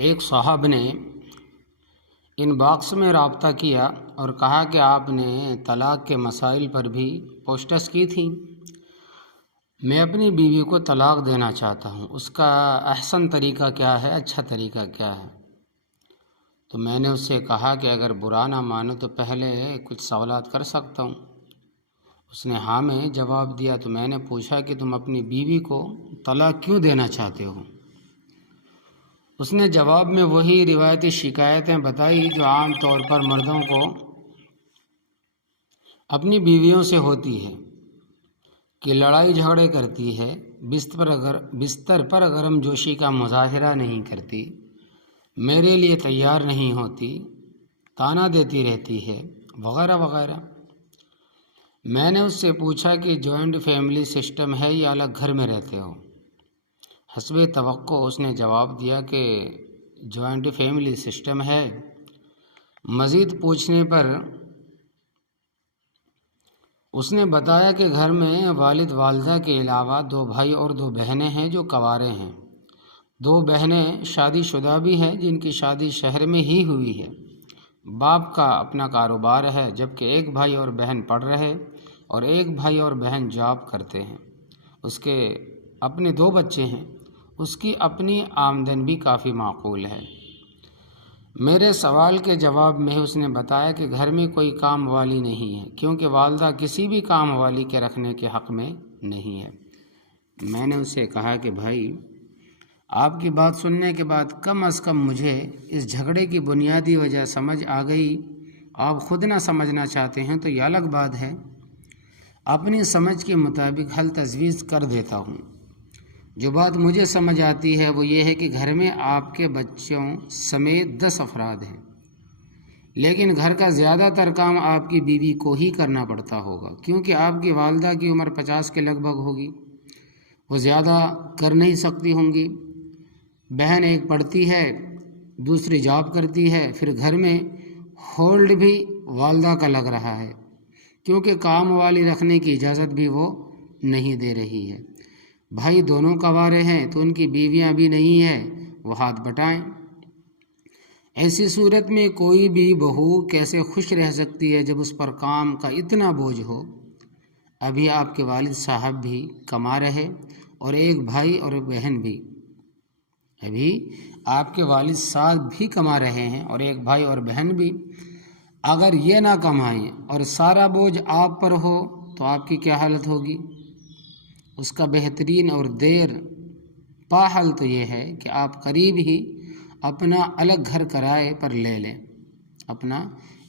ایک صاحب نے ان باکس میں رابطہ کیا اور کہا کہ آپ نے طلاق کے مسائل پر بھی پوسٹس کی تھیں۔ میں اپنی بیوی کو طلاق دینا چاہتا ہوں، اس کا احسن طریقہ کیا ہے، اچھا طریقہ کیا ہے؟ تو میں نے اس سے کہا کہ اگر برا نہ مانو تو پہلے کچھ سوالات کر سکتا ہوں۔ اس نے ہاں میں جواب دیا۔ تو میں نے پوچھا کہ تم اپنی بیوی کو طلاق کیوں دینا چاہتے ہو؟ اس نے جواب میں وہی روایتی شکایتیں بتائی جو عام طور پر مردوں کو اپنی بیویوں سے ہوتی ہے، کہ لڑائی جھگڑے کرتی ہے، بستر پر گرم جوشی کا مظاہرہ نہیں کرتی، میرے لیے تیار نہیں ہوتی، طعنہ دیتی رہتی ہے، وغیرہ وغیرہ۔ میں نے اس سے پوچھا کہ جوائنٹ فیملی سسٹم ہے یا الگ گھر میں رہتے ہو؟ حسب توقع اس نے جواب دیا کہ جوائنٹ فیملی سسٹم ہے۔ مزید پوچھنے پر اس نے بتایا کہ گھر میں والد والدہ کے علاوہ 2 بھائی اور 2 بہنیں ہیں جو کنوارے ہیں۔ 2 بہنیں شادی شدہ بھی ہیں جن کی شادی شہر میں ہی ہوئی ہے۔ باپ کا اپنا کاروبار ہے، جبکہ 1 بھائی اور بہن پڑھ رہے اور 1 بھائی اور بہن جاب کرتے ہیں۔ اس کے اپنے 2 بچے ہیں۔ اس کی اپنی آمدن بھی کافی معقول ہے۔ میرے سوال کے جواب میں اس نے بتایا کہ گھر میں کوئی کام والی نہیں ہے، کیونکہ والدہ کسی بھی کام والی کے رکھنے کے حق میں نہیں ہے۔ میں نے اس سے کہا کہ بھائی، آپ کی بات سننے کے بعد کم از کم مجھے اس جھگڑے کی بنیادی وجہ سمجھ آ گئی۔ آپ خود نہ سمجھنا چاہتے ہیں تو یہ الگ بات ہے، اپنی سمجھ کے مطابق حل تجویز کر دیتا ہوں۔ جو بات مجھے سمجھ آتی ہے وہ یہ ہے کہ گھر میں آپ کے بچوں سمیت 10 افراد ہیں، لیکن گھر کا زیادہ تر کام آپ کی بیوی کو ہی کرنا پڑتا ہوگا، کیونکہ آپ کی والدہ کی عمر 50 کے لگ بھگ ہوگی، وہ زیادہ کر نہیں سکتی ہوں گی۔ بہن ایک پڑھتی ہے، دوسری جاب کرتی ہے، پھر گھر میں ہولڈ بھی والدہ کا لگ رہا ہے، کیونکہ کام والی رکھنے کی اجازت بھی وہ نہیں دے رہی ہے۔ بھائی دونوں کنوارے ہیں تو ان کی بیویاں بھی نہیں ہیں، وہ ہاتھ بٹائیں۔ ایسی صورت میں کوئی بھی بہو کیسے خوش رہ سکتی ہے جب اس پر کام کا اتنا بوجھ ہو؟ ابھی آپ کے والد صاحب بھی کما رہے اور 1 بھائی اور 1 بہن بھی۔ ابھی آپ کے والد صاحب بھی کما رہے ہیں اور 1 بھائی اور بہن بھی۔ اگر یہ نہ کمائیں اور سارا بوجھ آپ پر ہو تو آپ کی کیا حالت ہوگی؟ اس کا بہترین اور دیر پا حل تو یہ ہے کہ آپ قریب ہی اپنا الگ گھر کرائے پر لے لیں، اپنا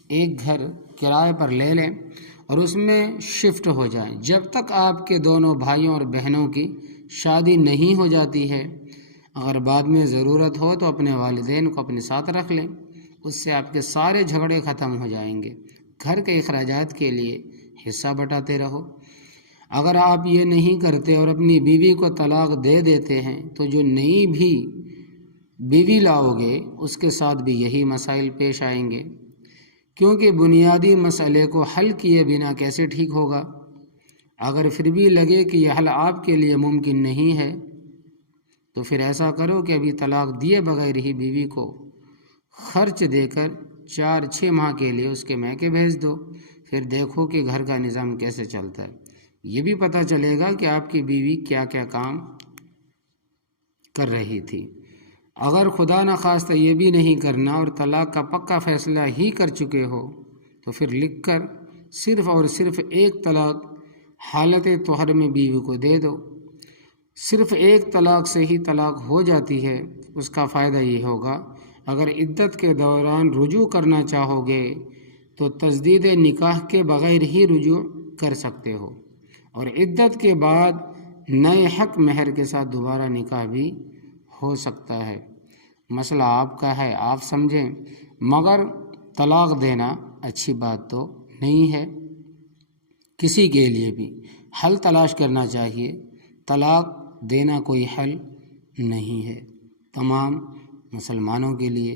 ایک گھر کرائے پر لے لیں اور اس میں شفٹ ہو جائیں جب تک آپ کے دونوں بھائیوں اور بہنوں کی شادی نہیں ہو جاتی ہے۔ اگر بعد میں ضرورت ہو تو اپنے والدین کو اپنے ساتھ رکھ لیں، اس سے آپ کے سارے جھگڑے ختم ہو جائیں گے۔ گھر کے اخراجات کے لیے حصہ بٹاتے رہو۔ اگر آپ یہ نہیں کرتے اور اپنی بیوی کو طلاق دے دیتے ہیں تو جو نئی بھی بیوی لاؤ گے اس کے ساتھ بھی یہی مسائل پیش آئیں گے، کیونکہ بنیادی مسئلے کو حل کیے بنا کیسے ٹھیک ہوگا؟ اگر پھر بھی لگے کہ یہ حل آپ کے لیے ممکن نہیں ہے تو پھر ایسا کرو کہ ابھی طلاق دیے بغیر ہی بیوی کو خرچ دے کر 4-6 ماہ کے لیے اس کے میکے بھیج دو، پھر دیکھو کہ گھر کا نظام کیسے چلتا ہے۔ یہ بھی پتہ چلے گا کہ آپ کی بیوی کیا کیا کام کر رہی تھی۔ اگر خدا نخواستہ یہ بھی نہیں کرنا اور طلاق کا پکا فیصلہ ہی کر چکے ہو تو پھر لکھ کر صرف اور صرف 1 طلاق حالت طہر میں بیوی کو دے دو۔ صرف 1 طلاق سے ہی طلاق ہو جاتی ہے۔ اس کا فائدہ یہ ہوگا، اگر عدت کے دوران رجوع کرنا چاہو گے تو تجدید نکاح کے بغیر ہی رجوع کر سکتے ہو، اور عدت کے بعد نئے حق مہر کے ساتھ دوبارہ نکاح بھی ہو سکتا ہے۔ مسئلہ آپ کا ہے، آپ سمجھیں، مگر طلاق دینا اچھی بات تو نہیں ہے۔ کسی کے لیے بھی حل تلاش کرنا چاہیے، طلاق دینا کوئی حل نہیں ہے۔ تمام مسلمانوں کے لیے